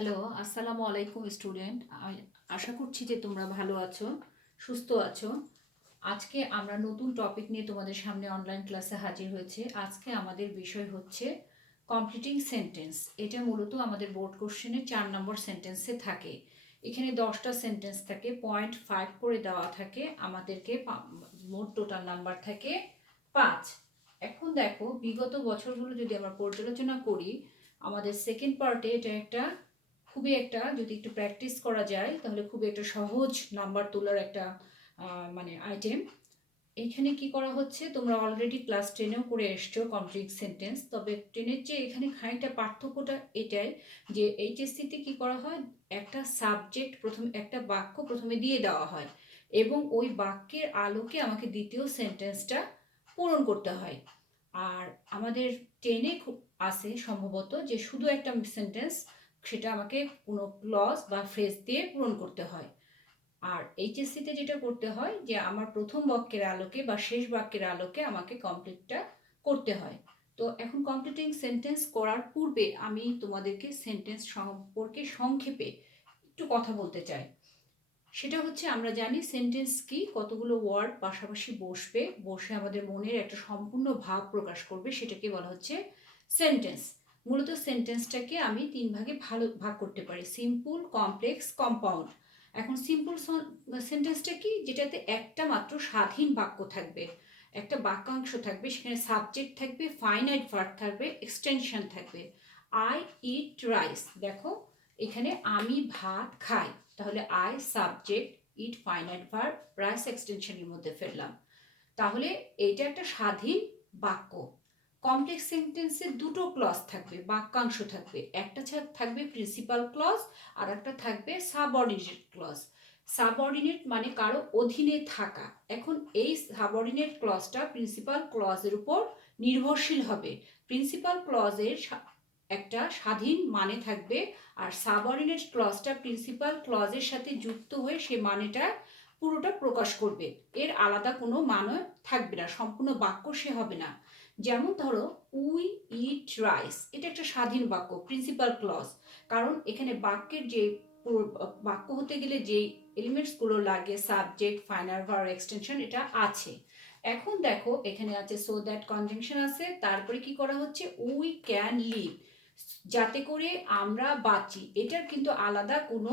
Hello, আসসালামু আলাইকুম student. আশা করছি যে তোমরা ভালো আছো, সুস্থ আছো। আজকে আমরা নতুন টপিক নিয়ে তোমাদের সামনে অনলাইন ক্লাসে হাজির হয়েছে। আজকে আমাদের বিষয় হচ্ছে কমপ্লিটিং সেন্টেন্স। এটা মূলত আমাদের বোর্ড কোশ্চেনে 4 নম্বর সেন্টেন্সে থাকে। এখানে 10টা সেন্টেন্স থাকে, 0.5 করে দেওয়া থাকে আমাদেরকে। মোট টোটাল নাম্বার থাকে 5। এখন দেখো, বিগত বছরগুলো যদি আমরা পর্যালোচনা করি, আমাদের সেকেন্ড পার্টে এটা খুবই একটা, যদি একটু প্র্যাকটিস করা যায় তাহলে খুবই একটা সহজ নাম্বার তোলার একটা মানে আইটেম। এখানে কি করা হচ্ছে, তোমরা অলরেডি ক্লাস 10এও করে এসছো কমপ্লিট সেন্টেন্স। তবে 10-এর চেয়ে এখানে খানিকটা পার্থক্যটা এটাই যে এইচএসসিতে কি করা হয়, একটা সাবজেক্ট প্রথমে, একটা বাক্য প্রথমে দিয়ে দেওয়া হয় এবং ওই বাক্যের আলোকে আমাকে দ্বিতীয় সেন্টেন্সটা পূরণ করতে হয়। আর আমাদের 10-এ খুব আসে সম্ভবত যে শুধু একটা সেন্টেন্স, সেটা আমাকে কোনো ক্লজ বা ফ্রেজ দিয়ে পূরণ করতে হয়। আর এইচএসসিতে যেটা করতে হয় যে আমার প্রথম বাক্যের আলোকে বা শেষ বাক্যের আলোকে আমাকে কমপ্লিটটা করতে হয়। তো এখন কমপ্লিটিং সেন্টেন্স করার পূর্বে আমি তোমাদেরকে সেন্টেন্স সম্পর্কে সংক্ষেপে একটু কথা বলতে চাই। সেটা হচ্ছে, আমরা জানি সেন্টেন্স কি, কতগুলো ওয়ার্ড পাশাপাশি বসে আমাদের মনের একটা সম্পূর্ণ ভাব প্রকাশ করবে, সেটাকে বলা হচ্ছে সেন্টেন্স। মূলত সেন্টেন্সটাকে আমি 3 ভাগে ভাগ করতে পারি: সিম্পল, কমপ্লেক্স, কম্পাউন্ড। এখন সিম্পল সেন্টেন্সটা কি, যেটাতে একটা মাত্র স্বাধীন বাক্য থাকবে, একটা বাক্যাংশ থাকবে, সেখানে সাবজেক্ট থাকবে, ফাইনাইট ভার্ব থাকবে, এক্সটেনশন থাকবে। আই ইট রাইস, দেখো এখানে আমি ভাত খাই, তাহলে I subject, eat finite verb, rice এক্সটেনশনের মধ্যে ফেললাম। তাহলে এটা একটা স্বাধীন বাক্য। কমপ্লেক্স সেন্টেন্সে দুটো ক্লজ থাকবে, বাক্যাংশ থাকবে। একটা থাকবে প্রিন্সিপাল ক্লজ, আর একটা থাকবে সাবঅর্ডিনেট ক্লজ। সাবঅর্ডিনেট মানে কারো অধীনে থাকা। এখন এই সাবঅর্ডিনেট ক্লজটা প্রিন্সিপাল ক্লজের উপর নির্ভরশীল হবে। প্রিন্সিপাল ক্লজের একটা স্বাধীন মানে থাকবে, আর সাবঅর্ডিনেট ক্লজটা প্রিন্সিপাল ক্লজের সাথে যুক্ত হয়ে সে মানেটা পুরোটা প্রকাশ করবে। এর আলাদা কোনো মানে থাকবে না, সম্পূর্ণ বাক্য সে হবে না। যেমন ধরো, উই ইট রাইস, এটা একটা স্বাধীন বাক্য, প্রিন্সিপাল ক্লজ। কারণ এখানে বাক্যের যে বাক্য হতে গেলে যে এলিমেন্টসগুলো লাগে, সাবজেক্ট, ফাইনাল ভার্ব, এক্সটেনশন, এটা আছে। এখন দেখো, এখানে আছে সো দ্যাট, কনজাংশন আছে, তারপরে কি করা হচ্ছে, উই ক্যান লিভ, যাতে করে আমরা বাঁচি। এটার কিন্তু আলাদা কোনো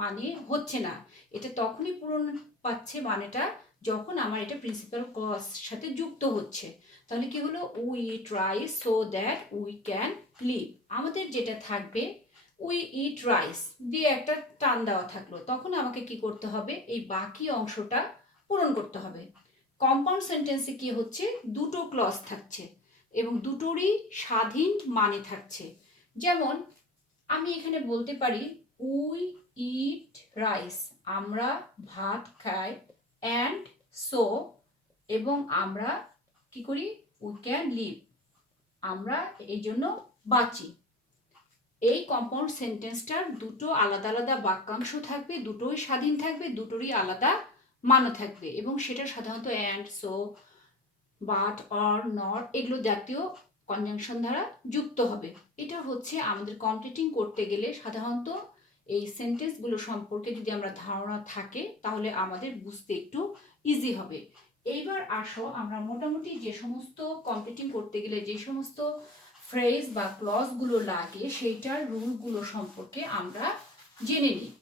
মানে হচ্ছে না। এটা তখনই পূরণ পাচ্ছে মানেটা যখন আমার এটা প্রিন্সিপাল ক্লজ সাথে যুক্ত হচ্ছে। তাহলে কি হলো, we eat rice so that we can live. আমাদের যেটা থাকবে, উই ইট রাইস দিয়ে একটা টান দেওয়া থাকলো, তখন আমাকে কি করতে হবে, এই বাকি অংশটা পূরণ করতে হবে। কম্পাউন্ড সেন্টেন্সে কি হচ্ছে, দুটো ক্লজ থাকছে এবং দুটোরই স্বাধীন মানে থাকছে। যেমন আমি এখানে বলতে পারি উই ইট রাইস, আমরা ভাত খাই, অ্যান্ড সো, এবং আমরা কি করি, উই ক্যান লিভ, আমরা এই জন্য বাঁচি। এই কম্পাউন্ড সেন্টেন্সটার দুটো আলাদা আলাদা বাক্যাংশ থাকবে, দুটোই স্বাধীন থাকবে, দুটোরই আলাদা মানে থাকবে, এবং সেটা সাধারণত and, so, but, or, not এগুলো জাতীয় কনজাংশন দ্বারা যুক্ত হবে। এটা হচ্ছে আমাদের কমপ্লিটিং করতে গেলে সাধারণত এই সেন্টেন্সগুলো সম্পর্কে যদি আমরা ধারণা থাকে তাহলে আমাদের বুঝতে একটু ইজি হবে। এইবার আসো, আমরা মোটামুটি যে সমস্ত কমপ্লিটিং করতে গেলে যে সমস্ত ফ্রেজ বা ক্লজগুলো লাগে সেইটার রুলগুলো সম্পর্কে আমরা জেনে নিই।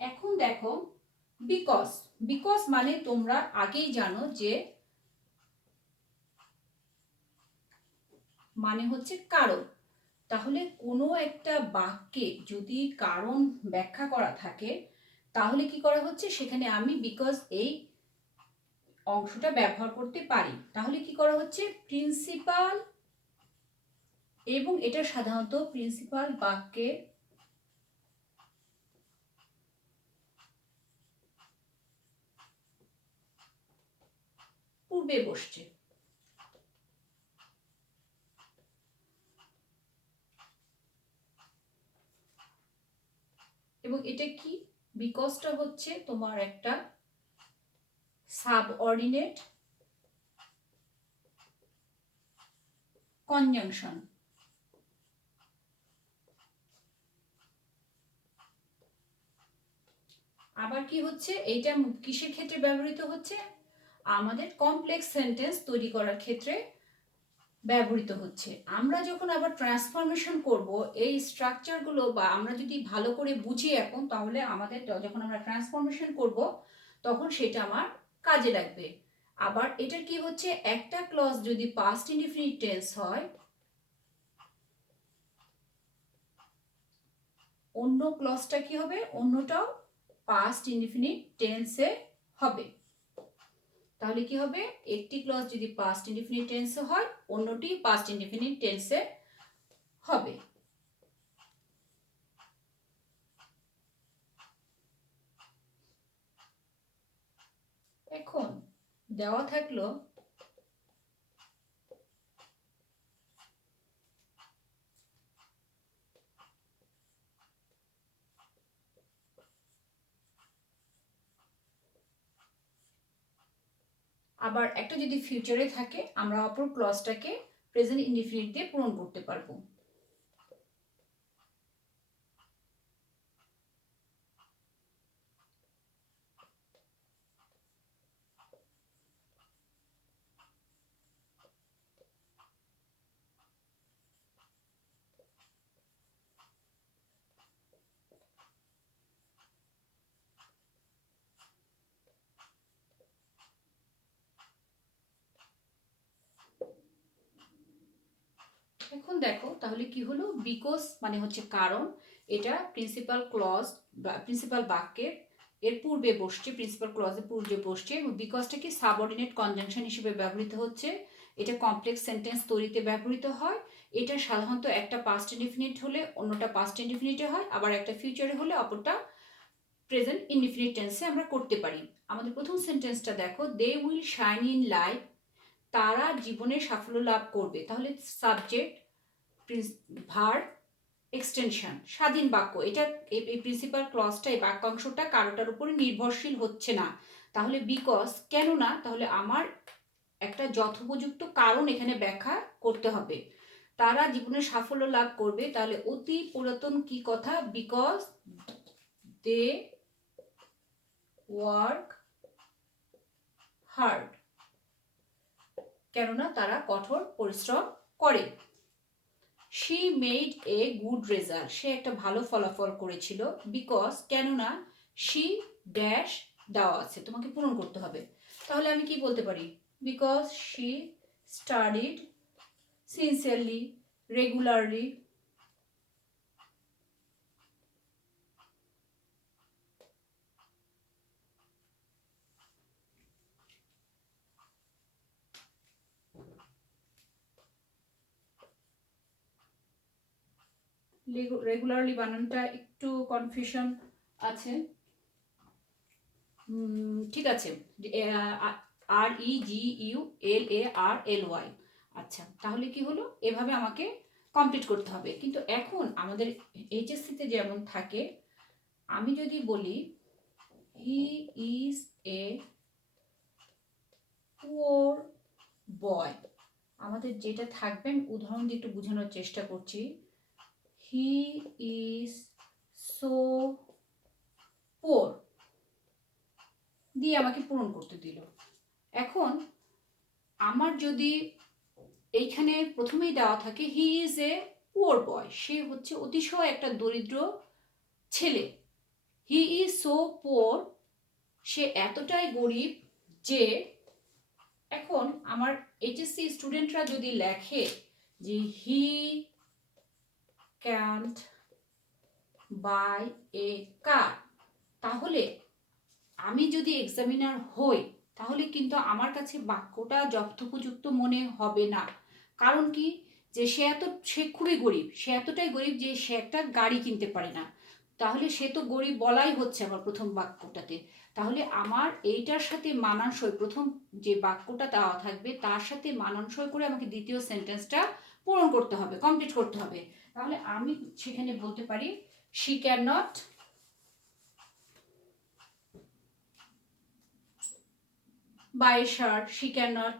এখন দেখো, বিকজ, বিকজ মানে তোমরা আগেই জানো যে মানে হচ্ছে কারণ। তাহলে কোনো একটা বাক্যে যদি কারণ ব্যাখ্যা করা থাকে তাহলে কি করা হচ্ছে, সেখানে আমি বিকজ এই অংশটা ব্যবহার করতে পারি। তাহলে কি করা হচ্ছে, প্রিন্সিপাল, এবং এটা সাধারণত প্রিন্সিপাল বাক্যের পূর্বে বসছে। এবং এটা কি, বিকজটা হচ্ছে তোমার একটা সাবঅর্ডিনেট কনজাংশন। আবার কি হচ্ছে, এইটা কিসের ক্ষেত্রে ব্যবহৃত হচ্ছে, আমাদের কমপ্লেক্স সেন্টেন্স তৈরি করার ক্ষেত্রে ব্যবহৃত হচ্ছে। আমরা যখন আবার ট্রান্সফরমেশন করব এই স্ট্রাকচারগুলো, বা আমরা যদি ভালো করে বুঝি এখন, তাহলে আমাদের যখন আমরা ট্রান্সফরমেশন করব তখন সেটা আমার কাজে লাগবে। আবার এটার কি হচ্ছে, একটা ক্লজ যদি পাস্ট ইনডিফিনিট টেন্স হয়, অন্য ক্লজটা কি হবে, অন্যটাও পাস্ট ইনডিফিনিট টেন্সে হবে। তাহলে কি হবে, একটি ক্লজ যদি পাস্ট ইনডিফিনিট টেন্সে হয়, অন্যটি পাস্ট ইনডিফিনিট টেন্সে হবে। এখন দেওয়া থাকলো আবার একটা যদি ফিউচারে থাকে, আমরা অপর ক্লজটাকে প্রেজেন্ট ইনডিফিনিট দিয়ে পূরণ করতে পারবো। এখন দেখো তাহলে কি হলো, বিকজ মানে হচ্ছে কারণ, এটা প্রিন্সিপাল ক্লজ বা প্রিন্সিপাল বাক্যের এর পূর্বে বসছে, প্রিন্সিপাল ক্লজের পূর্বে বসছে, এবং বিকজটা কি সাবঅর্ডিনেট কনজাংশন হিসেবে ব্যবহৃত হচ্ছে। এটা কমপ্লেক্স সেন্টেন্স তৈরিতে ব্যবহৃত হয়। এটা সাধারণত একটা পাস্ট ইনডিফিনিট হলে অন্যটা পাস্ট ইনডিফিনিটে হয়, আবার একটা ফিউচারে হলে অপরটা প্রেজেন্ট ইনডিফিনিট টেন্সে আমরা করতে পারি। আমাদের প্রথম সেন্টেন্সটা দেখো, they will shine in life, তারা জীবনে সাফল্য লাভ করবে। তাহলে সাবজেক্ট, ভার্ব, এক্সটেনশন, স্বাধীন বাক্য। এটা এই প্রিন্সিপাল ক্লজটা, এই বাক্যাংশটা কারোটার উপরে নির্ভরশীল হচ্ছে না। তাহলে বিকজ, কেন না, তাহলে আমার একটা যথোপযুক্ত কারণ এখানে ব্যাখ্যা করতে হবে। তারা জীবনে সাফল্য লাভ করবে, তাহলে অতি পুরাতন কি কথা, বিকজ দে ওয়ার্ক হার্ড, কেননা তারা কঠোর পরিশ্রম করে। She made a good result, সে একটা ভালো ফলাফল করেছিল। বিকজ, কেননা শি ড্যাশ দেওয়া আছে, তোমাকে পূরণ করতে হবে। তাহলে আমি কি বলতে পারি, because she studied sincerely, regularly, regularly বানানটা একটু কনফিউশন আছে। ঠিক আছে, REGULARLY। আচ্ছা, তাহলে কি হলো, এভাবে আমাকে কমপ্লিট করতে হবে। কিন্তু এখন আমাদের এইচএসসিতে যেমন থাকে, আমি যদি বলি হি ইজ এ পুয়ার বয়, আমাদের যেটা থাকবে, আমি উদাহরণ দিয়ে একটু বোঝানোর চেষ্টা করছি। হি ইজ সো পোর দিয়ে আমাকে পূরণ করতে দিল। এখন আমার যদি এইখানে প্রথমেই দেওয়া থাকে হি ইজ এ পুয়ার বয়, সে হচ্ছে অতিশয় একটা দরিদ্র ছেলে। হি ইজ সো পুয়ার, সে এতটাই গরিব যে, এখন আমার এইচএসসি স্টুডেন্টরা যদি লেখে যে হি ক্যান্ট বাই এ কার, তাহলে আমি যদি এক্সামিনার হই, তাহলে কিন্তু আমার কাছে বাক্যটা যথোপযুক্ত মনে হবে না। কারণ কি, যে সে খুবই গরিব, সে এতটাই গরিব যে সে একটা গাড়ি কিনতে পারে না। তাহলে সে তো গরিব বলাই হচ্ছে আমার প্রথম বাক্যটাতে। তাহলে আমার এইটার সাথে মানানসই প্রথম যে বাক্যটা দেওয়া থাকবে তার সাথে মানানসই করে আমাকে দ্বিতীয় সেন্টেন্সটা পূরণ করতে হবে, কমপ্লিট করতে হবে। তাহলে আমি সেখানে বলতে পারি she can not buy a shirt, she cannot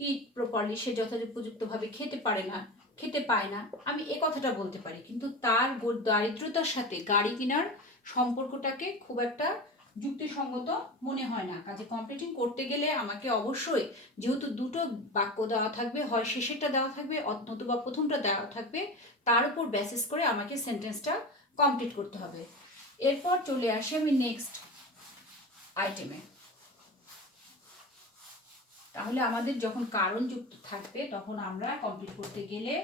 eat properly, সে যথোপযুক্তভাবে খেতে পায় না, আমি এ কথাটা বলতে পারি। কিন্তু তার দারিদ্রতার সাথে গাড়ি কেনার সম্পর্কটাকে খুব একটা যুক্তিসঙ্গত মনে হয় না। কাজে কমপ্লিটিং করতে গেলে আমাকে অবশ্যই যেহেতু দুটো বাক্য দেওয়া থাকবে, হয় শেষেরটা দেওয়া থাকবে নতুবা প্রথমটা দেওয়া থাকবে, তার উপর বেসিস করে আমাকে সেন্টেন্সটা কমপ্লিট করতে হবে। এরপর চলে আসি আমি নেক্সট আইটেমে। তাহলে আমাদের যখন কারণ যুক্ত থাকবে তখন আমরা কমপ্লিট করতে গেলে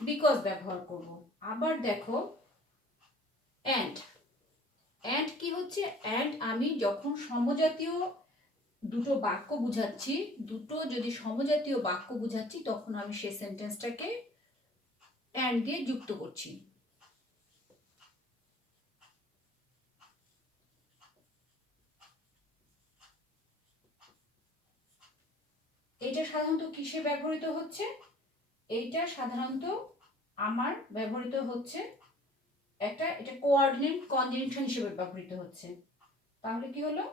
বিকজ ব্যবহার করব। আবার দেখো অ্যান্ড, অ্যান্ড কি হচ্ছে, অ্যান্ড আমি যখন সমজাতীয় দুটো বাক্য বুঝাচ্ছি, দুটো যদি সমজাতীয় বাক্য বুঝাচ্ছি তখন আমি সেই সেন্টেন্সটাকে অ্যান্ড দিয়ে যুক্ত করছি। এটা সাধারণত কিসে ব্যবহৃত হচ্ছে? এইটা সাধারণত আমার ব্যবহৃত হচ্ছে এটা কোঅর্ডিনেট কনজাংশন হিসেবে ব্যবহৃত হচ্ছে। তাহলে কি হলো,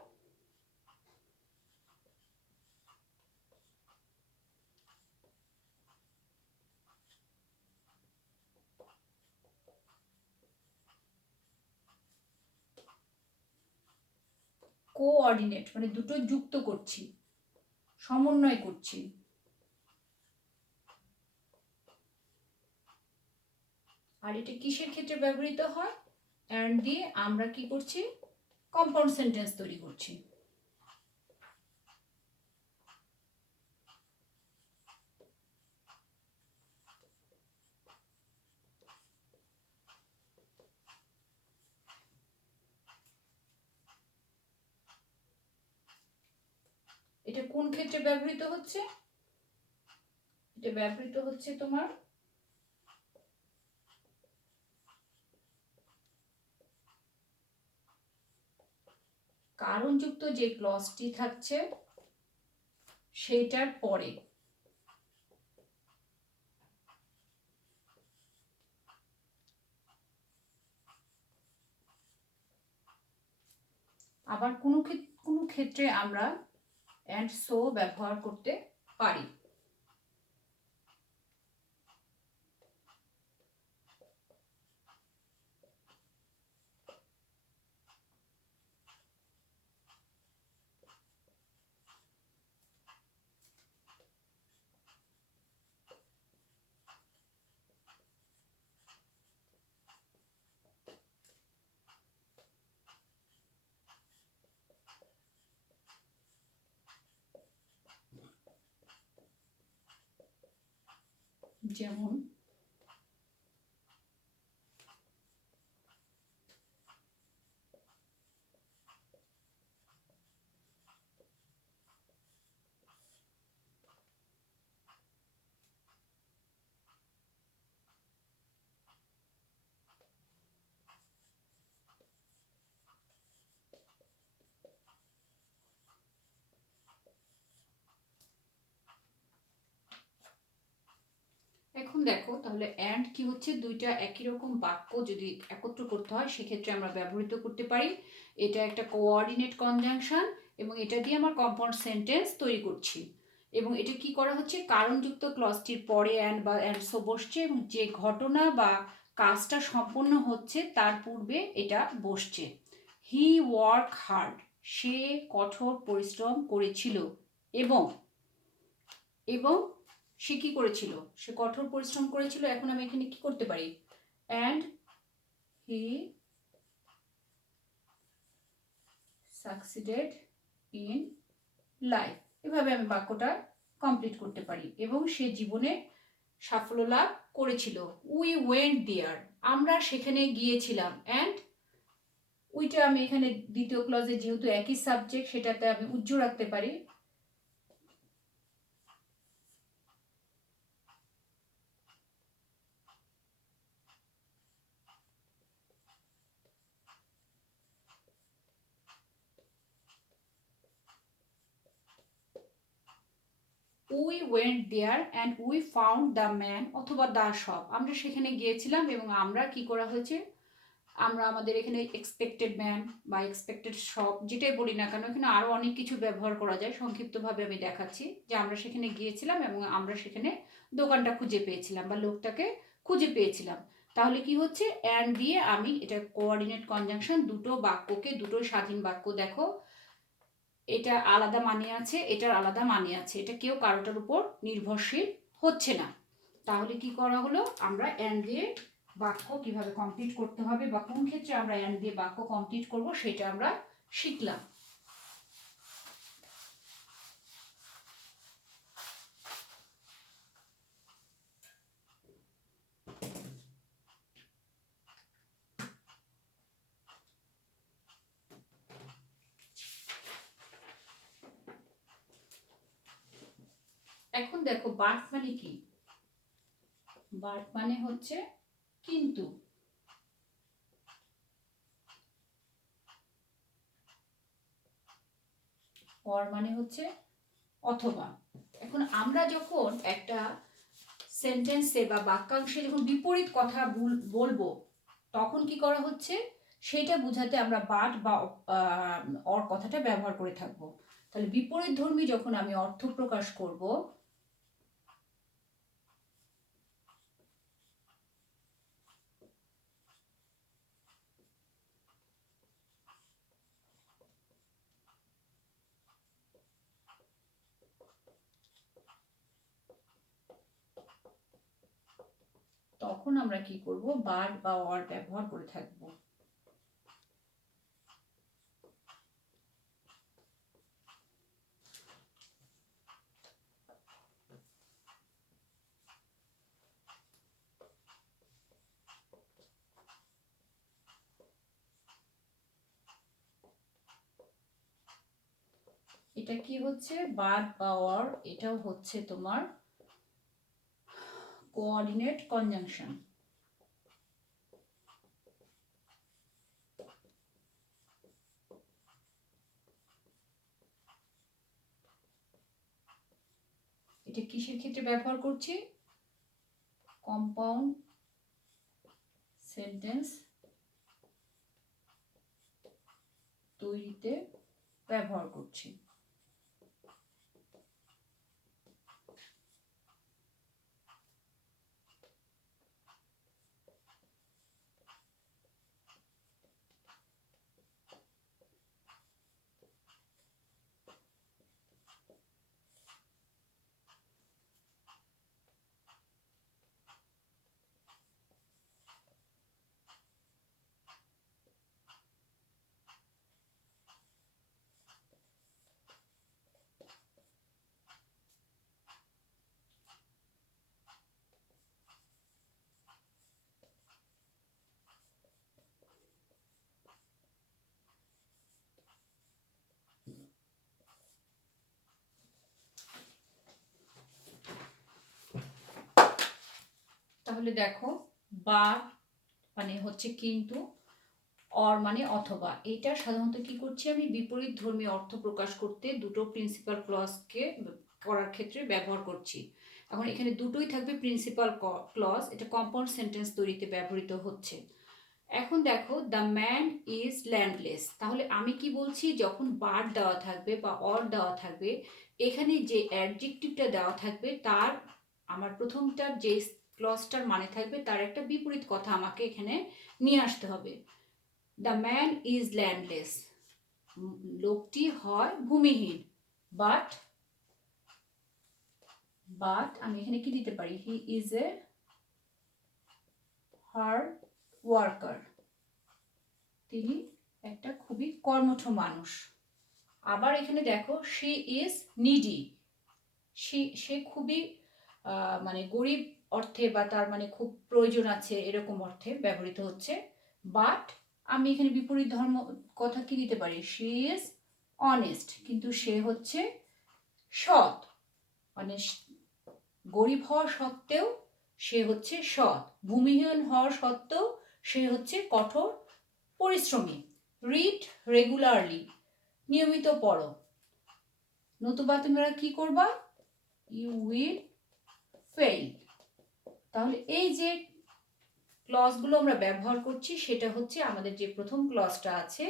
কোঅর্ডিনেট মানে দুটো যুক্ত করছি, সমন্বয় করছি। আর এটা কিসের ক্ষেত্রে ব্যবহৃত হয়? অ্যান্ড দিয়ে আমরা কি করছি, কম্পাউন্ড সেন্টেন্স তৈরি করছি। এটা কোন ক্ষেত্রে ব্যবহৃত হচ্ছে? এটা ব্যবহৃত হচ্ছে তোমার কারণযুক্ত যে ক্লজটি থাকছে সেটার পরে। আবার কোনো ক্ষেত্রে আমরা অ্যান্ড সো ব্যবহার করতে পারি। যেমন এখন দেখো তাহলে অ্যান্ড কি হচ্ছে, দুইটা একই রকম বাক্য যদি একত্র করতে হয় সেক্ষেত্রে আমরা ব্যবহৃত করতে পারি। এটা একটা কোঅর্ডিনেট কনজাংশন এবং এটা দিয়ে আমার কম্পাউন্ড সেন্টেন্স তৈরি করছি। এবং এটা কি করা হচ্ছে, কারণযুক্ত ক্লজটির পরে অ্যান্ড বা অ্যান্ড সো বসছে এবং যে ঘটনা বা কাজটা সম্পন্ন হচ্ছে তার পূর্বে এটা বসছে। হি ওয়ার্ক হার্ড, সে কঠোর পরিশ্রম করেছিল। এবং এবং সে কি করেছিল, সে কঠোর পরিশ্রম করেছিল। এখন আমি এখানে কি করতে পারি, and he succeeded in life, এভাবে আমি বাক্যটা কমপ্লিট করতে পারি। এবং সে জীবনে সাফল্য লাভ করেছিল। উই ওয়েন্ট দেয়ার, আমরা সেখানে গিয়েছিলাম। অ্যান্ড উইটা আমি এখানে দ্বিতীয় ক্লজে যেহেতু একই সাবজেক্ট সেটাতে আমি উজ্জ্ব রাখতে পারি। We went there and we found the man, অথবা দ্য শপ, আমরা সেখানে গিয়েছিলাম এবং আমরা কি করা হয়েছে, আমরা আমাদের এখানে এক্সপেক্টেড ম্যান বা এক্সপেক্টেড শপ যেটাই বলি না কেন, এখানে আরও অনেক কিছু ব্যবহার করা যায়। সংক্ষিপ্তভাবে আমি দেখাচ্ছি যে আমরা সেখানে গিয়েছিলাম এবং আমরা সেখানে দোকানটা খুঁজে পেয়েছিলাম বা লোকটাকে খুঁজে পেয়েছিলাম। তাহলে কি হচ্ছে, অ্যান্ড দিয়ে আমি এটা কোঅর্ডিনেট কনজাংশন, দুটো বাক্যকে, দুটো স্বাধীন বাক্য দেখো, এটা আলাদা মানে আছে, এটার আলাদা মানে আছে, এটা কেউ কারোটার উপর নির্ভরশীল হচ্ছে না। তাহলে কি করা হলো, আমরা অ্যান্ড দিয়ে বাক্য কিভাবে কমপ্লিট করতে হবে বা কোন ক্ষেত্রে আমরা অ্যান্ড দিয়ে বাক্য কমপ্লিট করব সেটা আমরা শিখলাম। এখন দেখো বাট মানে কি, বাট মানে হচ্ছে কিন্তু, অর মানে হচ্ছে অথবা। এখন আমরা যখন একটা সেন্টেন্সে বা বাক্যাংশে যখন বিপরীত কথা বলবো তখন কি করা হচ্ছে, সেটা বোঝাতে আমরা বাট বা অর কথাটা ব্যবহার করে থাকবো। তাহলে বিপরীত ধর্মী যখন আমি অর্থ প্রকাশ করব, তখন আমরা কি করব, বাট বা অর ব্যবহার করে থাকবো। এটা কি হচ্ছে, বাট বা অর, এটাও হচ্ছে তোমার কোঅর্ডিনেট কনজাংশন। এটা কিসের ক্ষেত্রে ব্যবহার করছি, কম্পাউন্ড সেন্টেন্স তৈরিতে ব্যবহার করছি। তাহলে দেখো, বা মানে হচ্ছে কিন্তু, অর মানে অথবা, এইটা সাধারণত কি করছি, আমি বিপরীত ধর্মী অর্থ প্রকাশ করতে দুটো প্রিন্সিপাল ক্লজকে করার ক্ষেত্রে ব্যবহার করছি। এখন এখানে দুটোই থাকবে প্রিন্সিপাল ক্লজ, এটা কম্পাউন্ড সেন্টেন্স তৈরিতে ব্যবহৃত হচ্ছে। এখন দেখো, দ্য ম্যান ইজ ল্যান্ডলেস, তাহলে আমি কি বলছি, যখন বাট দেওয়া থাকবে বা অর দেওয়া থাকবে, এখানে যে অ্যাডজেক্টিভটা দেওয়া থাকবে তার, আমার প্রথমটার যে ক্লজটার মানে থাকবে তার একটা বিপরীত কথা আমাকে এখানে নিয়ে আসতে হবে। দ্য ম্যান ইজ ল্যান্ডলেস, লোকটি হয় ভূমিহীন, বাট বাট আমি এখানে কি দিতে পারি, he is a hard worker, তিনি একটা খুবই কর্মঠ মানুষ। আবার এখানে দেখো, শি ইজ নিডি, সে খুবই মানে গরিব অর্থে বা তার মানে খুব প্রয়োজন আছে এরকম অর্থে ব্যবহৃত হচ্ছে। বাট আমি এখানে বিপরীত ধর্ম কথা কি দিতে পারি, শি ইজ অনেস্ট, কিন্তু সে হচ্ছে সৎ, মানে গরিব হওয়া সত্ত্বেও সে হচ্ছে সৎ, ভূমিহীন হওয়া সত্ত্বেও সে হচ্ছে কঠোর পরিশ্রমী। রিড রেগুলারলি, নিয়মিত পড়ো, নতুবা তোমরা কি করবা, ইউ উইল ফেল। তাহলে এই যে ক্লজগুলো আমরা ব্যবহার করছি সেটা হচ্ছে আমাদের যে প্রথম ক্লজটা আছে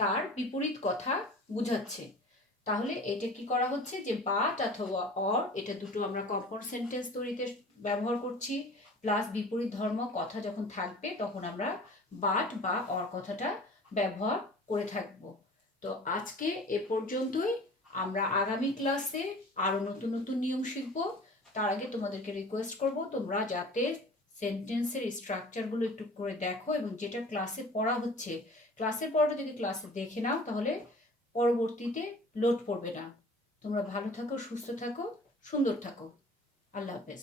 তার বিপরীত কথা বুঝাচ্ছে। তাহলে এটা কি করা হচ্ছে যে বাট অথবা অর, এটা দুটো আমরা কম্পাউন্ড সেন্টেন্স তৈরিতে ব্যবহার করছি। প্লাস বিপরীত ধর্ম কথা যখন থাকবে তখন আমরা বাট বা অর কথাটা ব্যবহার করে থাকব। তো আজকে এ পর্যন্তই। আমরা আগামী ক্লাসে আরও নতুন নতুন নিয়ম শিখব। তার আগে তোমাদেরকে রিকোয়েস্ট করব তোমরা যাতে সেন্টেন্সের স্ট্রাকচারগুলো একটু করে দেখো, এবং যেটা ক্লাসে পড়া হচ্ছে ক্লাসের পড়াটা যদি ক্লাসে দেখে নাও তাহলে পরবর্তীতে লোড পড়বে না। তোমরা ভালো থাকো, সুস্থ থাকো, সুন্দর থাকো। আল্লাহ হাফেজ।